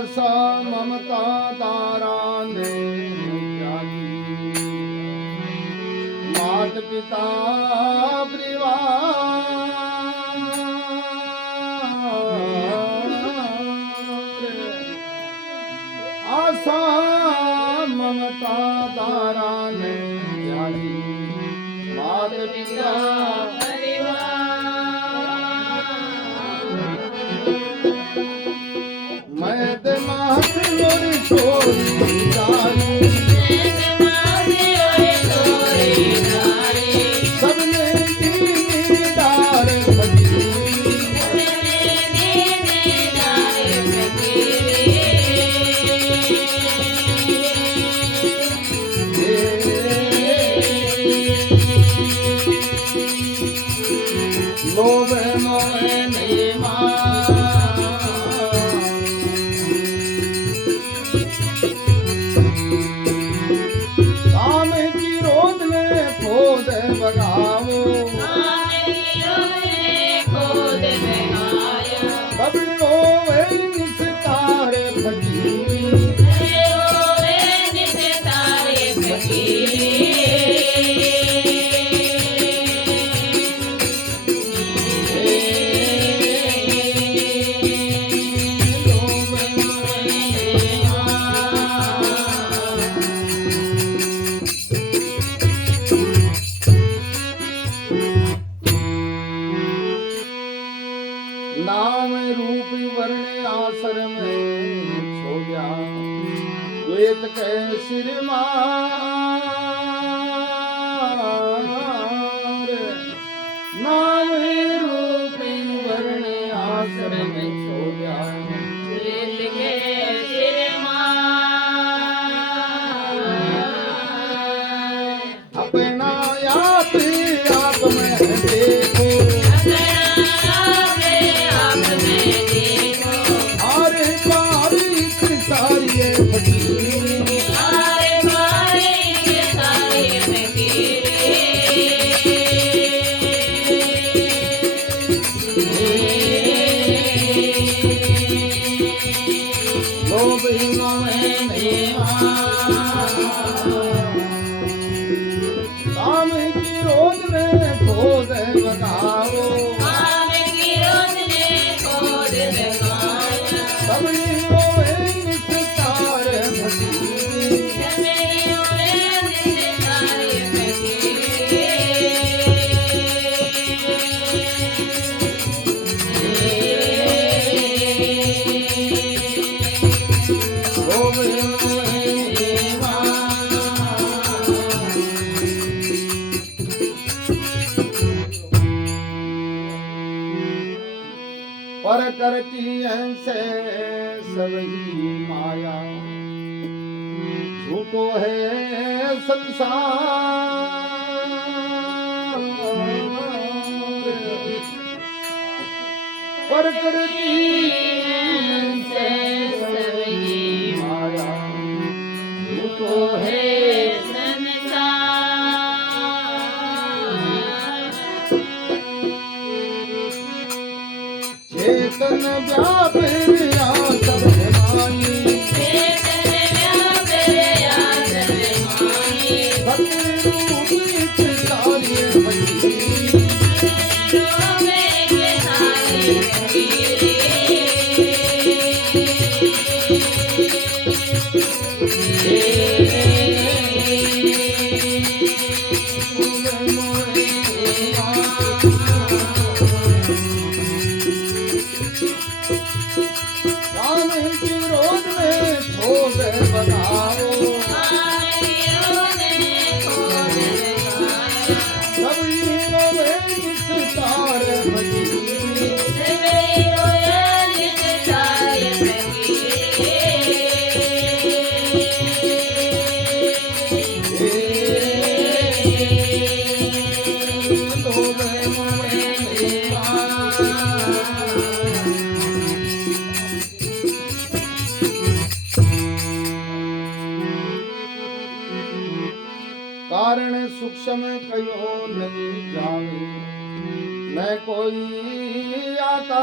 आशा ममता तारा ने त्यागी, मात पिता आशा ममता तारा ने त्यागी, मात पिता मैं दिमाग और छोरी सबने दीदार लोभ मोह नहीं काम की रोद में खोद बगाओ बबलो निस्तार नाम रूप वर्ण आश्रम छो गया द्वैत के सिर मार नाम रूप वर्ण आश्रम छो गया द्वैत के सिर मार अपना आप में देखो काम की रोज में खोद लगाओ सबने पर करती ऐसे सभी माया झूठो है संसार पर करती ऐसे सभी माया झूठो है चेतन व्यापरिया सर्वमानी भक्ति रूपी सारी कारण सूक्ष्म कयो नहीं जावे न कोई आता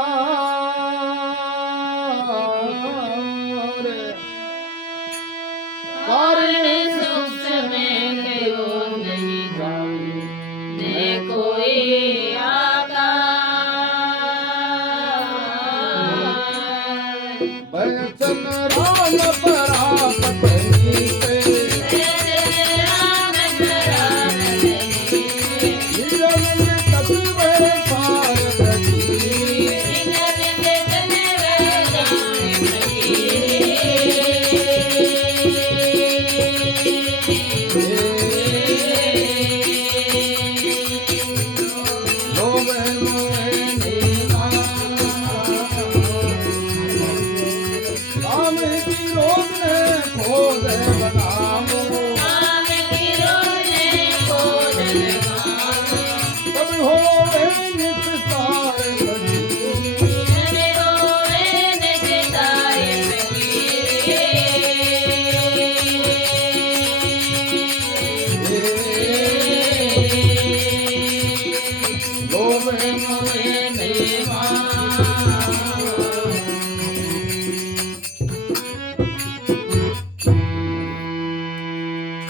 हारने सुख में कहो नहीं जाए ने कोई आका बचन राम परापत नीते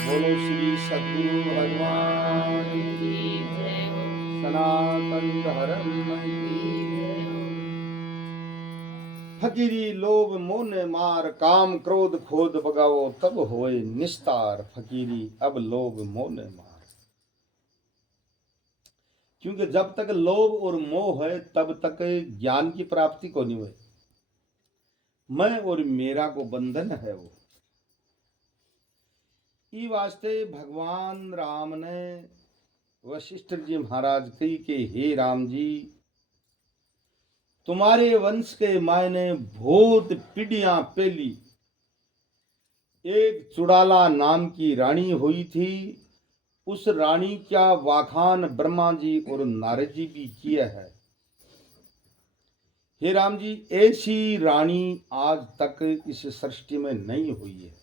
बोलो श्री सद्गुरु भगवान की सनातन धर्म की फकीरी लोभ मोह मार काम क्रोध खोद बगाओ तब होए निस्तार फकीरी अब लोभ मोह मार। क्योंकि जब तक लोभ और मोह है तब तक ज्ञान की प्राप्ति को नहीं हुई। मैं और मेरा को बंधन है वो। ई वास्ते भगवान राम ने वशिष्ठ जी महाराज कही के हे राम जी तुम्हारे वंश के मायने बहुत पीढ़ियां पहली एक चुड़ाला नाम की रानी हुई थी। उस रानी का वाखान ब्रह्मा जी और नारद जी भी किया है। हे राम जी ऐसी रानी आज तक इस सृष्टि में नहीं हुई है।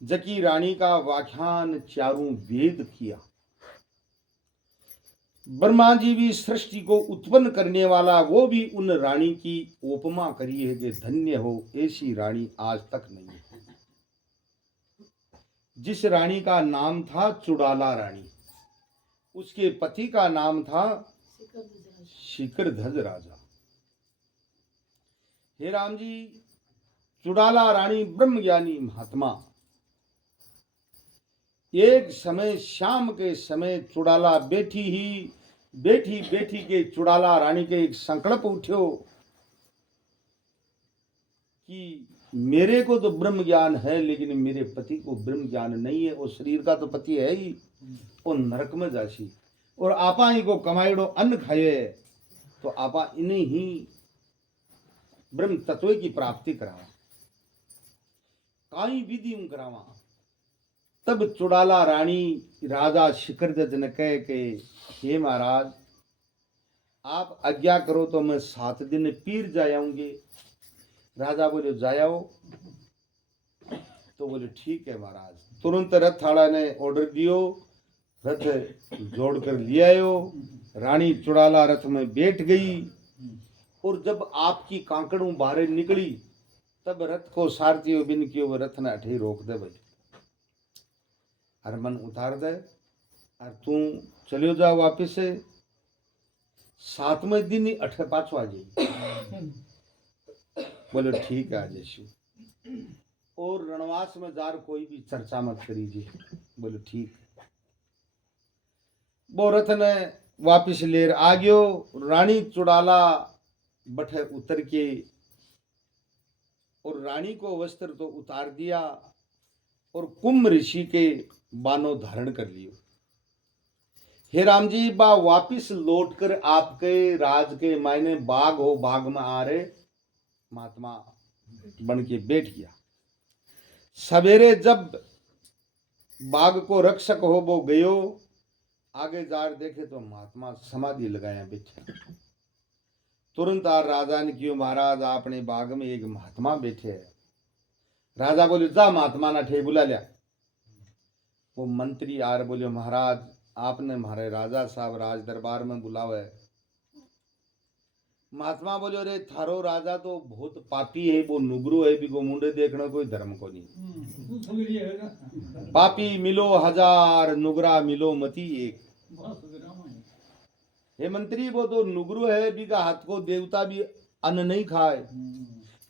जकी रानी का व्याख्यान चारों वेद किया। ब्रह्मा जी भी सृष्टि को उत्पन्न करने वाला वो भी उन रानी की उपमा करी है कि धन्य हो ऐसी रानी आज तक नहीं है। जिस रानी का नाम था चुड़ाला रानी उसके पति का नाम था शिखरध्वज राजा। हे राम जी चुड़ाला रानी ब्रह्म ज्ञानी महात्मा एक समय शाम के समय चुड़ाला बैठी के चुड़ाला रानी के एक संकल्प उठ्यो कि मेरे को तो ब्रह्म ज्ञान है लेकिन मेरे पति को ब्रह्म ज्ञान नहीं है। वो शरीर का तो पति है ही वो नरक में जासी और आपा ही को कमाईडो अन्न खाए तो आपा इन्हें ही ब्रह्म तत्व की प्राप्ति करावा काई विधि करावा। तब चुड़ाला रानी राजा शिखरध्वज ने कहे कि हे महाराज आप आज्ञा करो तो मैं 7 दिन पीर जाऊंगे। राजा बोले जाओ तो बोले ठीक है महाराज। तुरंत रथाड़ा ने ऑर्डर दियो रथ जोड़कर ले आयो। रानी चुड़ाला रथ में बैठ गई और जब आपकी कांकड़ों बाहर निकली तब रथ को सारथियों बिन कियो रथ ने अठे रोक दे भाई हरमन उतार दे और तू चलियो जा वापिस से 7वें दिन ही 8 आ जाई। बोले ठीक है आजेशु और रणवास में जार कोई भी चर्चा मत करीजिए। बोले ठीक। वो रथ ने वापिस लेर आ गयो। रानी चुड़ाला बठे उतर के और रानी को वस्त्र तो उतार दिया और कुंभ ऋषि के बानो धारण कर लियो। हे राम जी बा वापिस लौटकर आपके राज के मायने बाग हो बाग में आ रहे महात्मा बन के बैठ गया। सवेरे जब बाग को रक्षक हो वो गयो आगे जार देखे तो महात्मा समाधि लगाया बैठे। तुरंत आ राजा ने क्यों महाराज आपने बाग में एक महात्मा बैठे है। राजा बोले जा महात्मा ना ठे बुला लिया। वो मंत्री आर बोले महाराज आपने हमारे राजा साहब राज दरबार में बुलावे। महात्मा बोले अरे थारो राजा तो बहुत पापी है, वो नुगरू है, भी को मुंडे देखना कोई धर्म को नहीं। पापी मिलो हजार, नुगरा मिलो मती एक। हे मंत्री, वो तो नुगरू है, भी का हाथ को देवता भी अन्न नहीं खाए,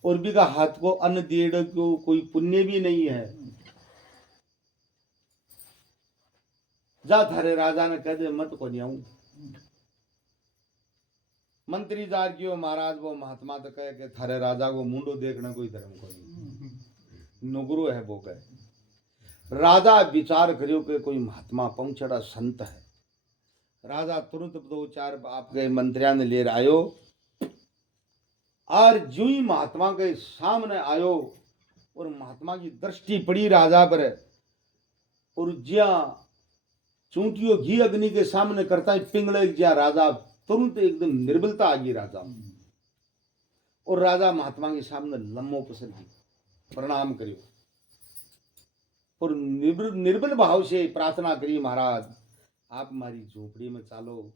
और भी का हाथ को अन्न देड़ को कोई पुण्य भी नहीं है। जा थारे राजा ने कह दे मत को नहीं आऊं। मंत्री जार कियो महाराज, वो महात्मा तो कहे कि थारे राजा को मुंडो देखना कोई धर्म को नहीं, नुगरू है वो कहे। राजा विचार करियो कि कोई महात्मा पहुंचड़ा संत है। राजा तुरंत दो चार आपके मंत्रियों ने ले आयो, और जो ही महात्मा के सामने आयो और महात्मा की दृष्टि पड़ी राजा पर, और ज्या चूंटियों घी अग्नि के सामने करता है पिंगले, ज्या राजा तुरंत एकदम निर्बलता आ गई राजा। और राजा महात्मा के सामने लम्बो पसर प्रणाम करियो, और निर्बल भाव से प्रार्थना करी, महाराज आप हमारी झोपड़ी में चालो,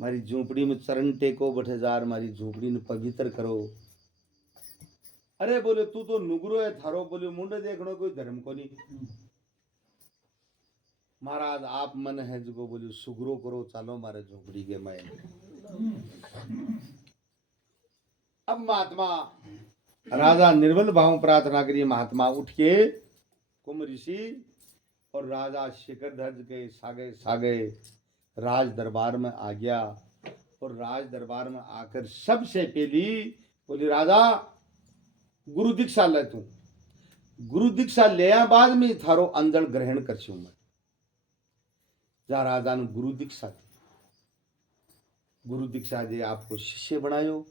मारी झोपड़ी में चरण टेको बैठे जार, मारी झोपड़ी ने पवित्र करो। अरे बोले तू तो नुगरो है थारो, बोले मुंडे देखनो कोई धर्म को नहीं। महाराज आप मन है जो बोले सुगरो करो, चालो मारे झोपड़ी के मैं। अब महात्मा राजा निर्बल भाव प्रार्थना करिए, महात्मा उठ के कुंभ ऋषि और राजा शिखर ध्वज के सागे सागे राज दरबार में आ गया। और राज दरबार में आकर सबसे पहली बोली राजा गुरु दीक्षा ले, तू गुरु दीक्षा लिया बाद में थारो अंजल ग्रहण कर छू मैं। जा राजा ने गुरु दीक्षा दी, गुरु दीक्षा दे आपको शिष्य बनायो,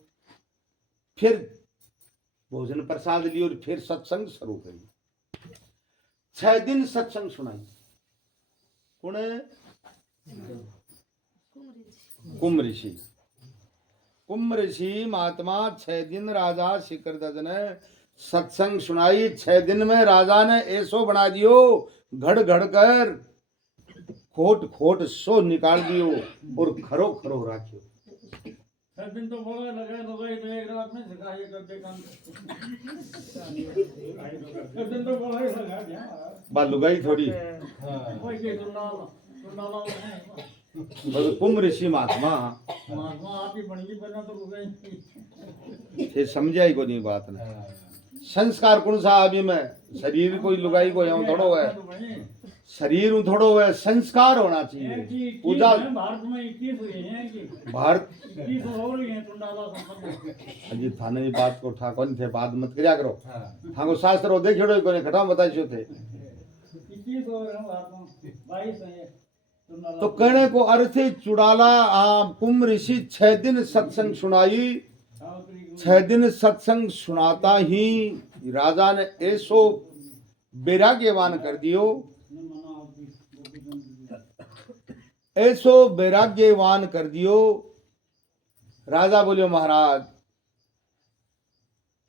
फिर भोजन प्रसाद लियो, और फिर सत्संग शुरू करी। 6 दिन सत्संग सुनाई। कौन है? कुंभ ऋषि। कुंभ ऋषि महात्मा 6 दिन राजा शिखर ध्वज ने सत्संग सुनाई। 6 दिन में राजा ने ऐसो बना दियो, घड़ घड़ कर खोट खोट सो निकाल दियो, और खरो खरो राखियो। 6 दिन तो बोला लगा तो एक रात में सिखाइए करते काम। 6 दिन तो बोला ही लगा दिया बात लुगाई थोड़ी। कोई के सुनाला बस कुंभ ऋषि महात्मा आप ही बन गई, बना तो लुगाई ये समझाई को नहीं बात ने। संस्कार कौन सा अभी में शरीर कोई लुगाई को यहाँ थोड़ो है, शरीर थोड़ो है, संस्कार होना चाहिए। पूजा भारत में 21 हुए हैं कि भारत 21 हो रही है टुंडाला संपन्न। अजी थाने की बात को ठाको नहीं थे, बात मत करिया करो। ठाको शास्त्र हो देखियो कोने खटाव बताइयो थे। 21 हो रहे हैं भारत में, 22 है टुंडाला। तो कहने को अर्थ है चुड़ाला कुंभ ऋषि 6 दिन सत्संग सुनाई। 6 दिन सत्संग सुनाता ही राजा ने ऐसो वैराग्यवान कर दियो, ऐसो वैराग्यवान कर दियो। राजा बोले महाराज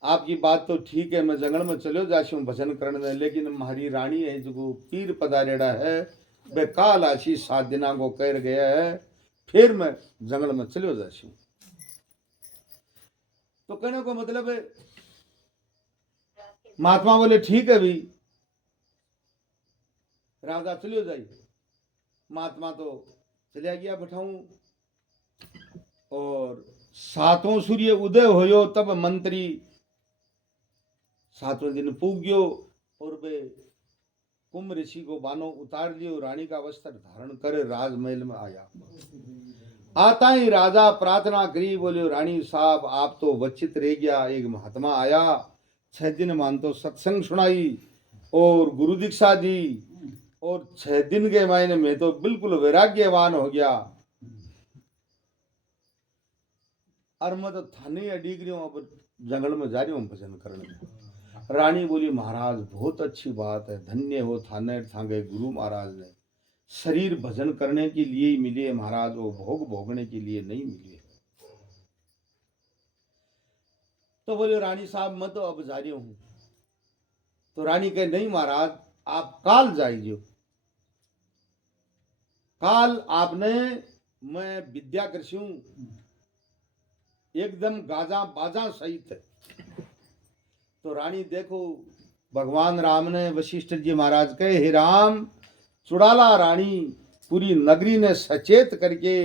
आपकी बात तो ठीक है, मैं जंगल में चलो जाशू भजन करने में, लेकिन हमारी रानी है जो पीर पधारेड़ा है, वे काल आशी 7 दिना को कर गया है, फिर मैं जंगल में चलो जाशू। तो कहने को मतलब है महात्मा बोले ठीक है भाई, राजा चलियो जाइए। महात्मा तो चलिया गया बैठाऊं, और 7वां सूर्य उदय होयो तब मंत्री 7वें दिन पूग गयो, और वे कुंभ ऋषि को बानो उतार लियो, रानी का वस्त्र धारण कर राजमहल में आया। आता ही राजा प्रार्थना करी, बोले रानी साहब आप तो वचित रह गया, एक महात्मा आया 6 दिन मान तो सत्संग सुनाई और गुरु दीक्षा दी, और 6 दिन के महीने में तो बिल्कुल वैराग्यवान हो गया, और मैं तो थाने अडीग रही हूँ, अब जंगल में जा रही हूँ भजन करने। रानी बोली महाराज बहुत अच्छी बात है, धन्य हो थाने थांगे गुरु महाराज ने, शरीर भजन करने के लिए ही मिले महाराज, वो भोग भोगने के लिए नहीं मिले। तो बोले रानी साहब मैं तो अब जा रही हूँ। तो रानी कहे नहीं महाराज आप काल जाइए, काल आपने मैं विद्या कृषि एकदम गाजा बाजा सहित है। तो रानी देखो, भगवान राम ने वशिष्ठ जी महाराज कहे, हे राम, चुड़ाला रानी पूरी नगरी ने सचेत करके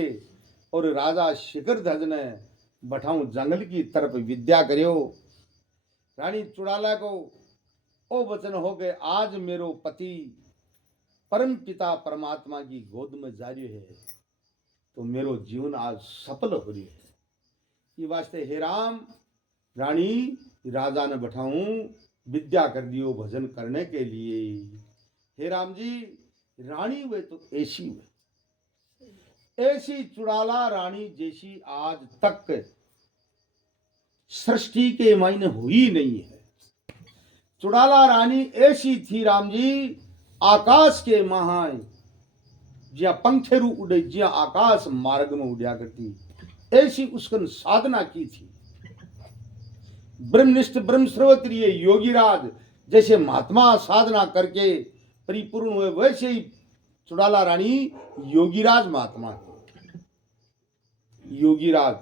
और राजा शिखर ध्वज ने बठाऊं जंगल की तरफ विद्या करियो। रानी चुड़ाला को ओ वचन हो गए, आज मेरो पति परम पिता परमात्मा की गोद में जा रही है, तो मेरो जीवन आज सफल हो रही है। ये वास्ते हे राम, रानी राजा ने बैठाऊं विद्या कर दियो भजन करने के लिए। हे राम जी, रानी वे तो ऐसी हुए, ऐसी चुड़ाला रानी जैसी आज तक सृष्टि के मायने हुई नहीं है। चुड़ाला रानी ऐसी थी राम जी, आकाश के महा ज्या पंखेरु उड़े, ज्या आकाश मार्ग में उड़िया करती, ऐसी उसकन साधना की थी। ब्रह्मनिष्ठ ब्रह्म सर्वत्रिय योगीराज जैसे महात्मा साधना करके परिपूर्ण हुए, वैसे ही चुड़ाला रानी योगीराज महात्मा है। योगीराज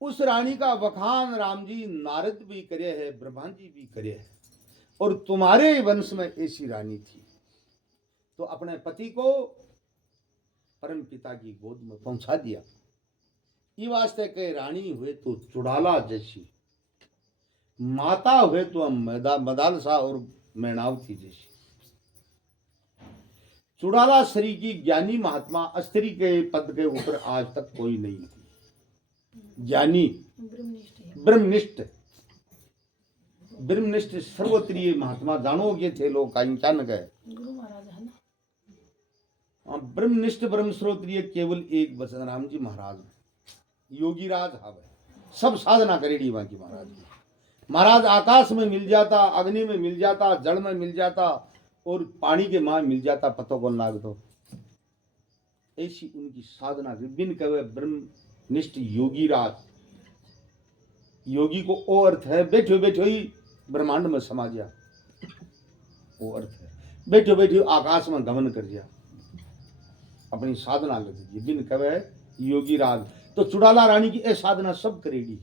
उस रानी का वखान राम जी नारद भी करे है, ब्रह्मा जी भी करे है, और तुम्हारे वंश में ऐसी रानी थी। तो अपने पति को परम पिता की गोद में पहुंचा दिया। ये वास्ते के रानी हुए तो चुड़ाला जैसी, माता हुए तो मदालसा और मैनावती जैसी। चुड़ाला श्री की ज्ञानी महात्मा, अस्त्री के पद के ऊपर आज तक कोई नहीं थी। ज्ञानी ब्रह्मनिष्ठ ब्रह्मनिष्ठ सर्वत्रिय महात्मा जानोगे थे लोग का इंसान गए। ब्रह्मनिष्ठ ब्रह्म श्रोत्रिय केवल एक वचन राम जी महाराज योगीराज हवे, सब साधना करेड़ी वहां की महाराज। महाराज आकाश में मिल जाता, अग्नि में मिल जाता, जल में मिल जाता और पानी के मां मिल जाता, पतो को लाग दो। ऐसी उनकी साधना बिन कवे ब्रह्मनिष्ठ योगीराज। योगी को ओ अर्थ है, बैठो बैठो ही ब्रह्मांड में समा गया, वो अर्थ है। बैठो बैठो आकाश में गमन कर दिया, अपनी साधना कर दी बिन कवे योगीराज। तो चुड़ाला रानी की ए साधना सब करेगी।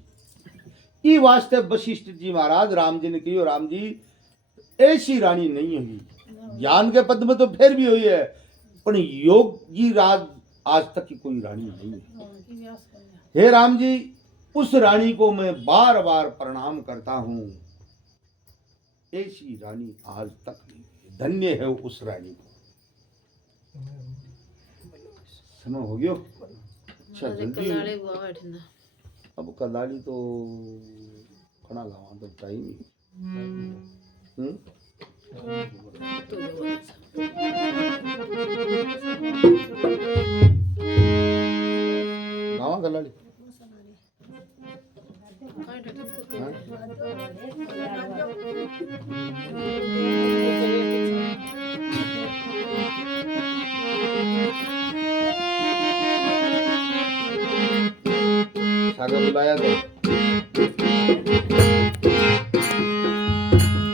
ई वास्ते वशिष्ठ जी महाराज राम जी ने कही, राम जी ऐसी रानी नहीं हुई, ज्ञान के पद में तो फिर भी हुई है, पर योगी राज आज तक की कोई रानी नहीं है। हे राम जी, उस रानी को मैं बार बार प्रणाम करता हूं, ऐसी रानी आज तक नहीं हुई। धन्य है उस रानी को। समय हो गयो, अच्छा जल्दी। अब कलाड़ी तो खड़ा गावा तो टाइम ही। गावा कलाड़ी सागर बुलाया तो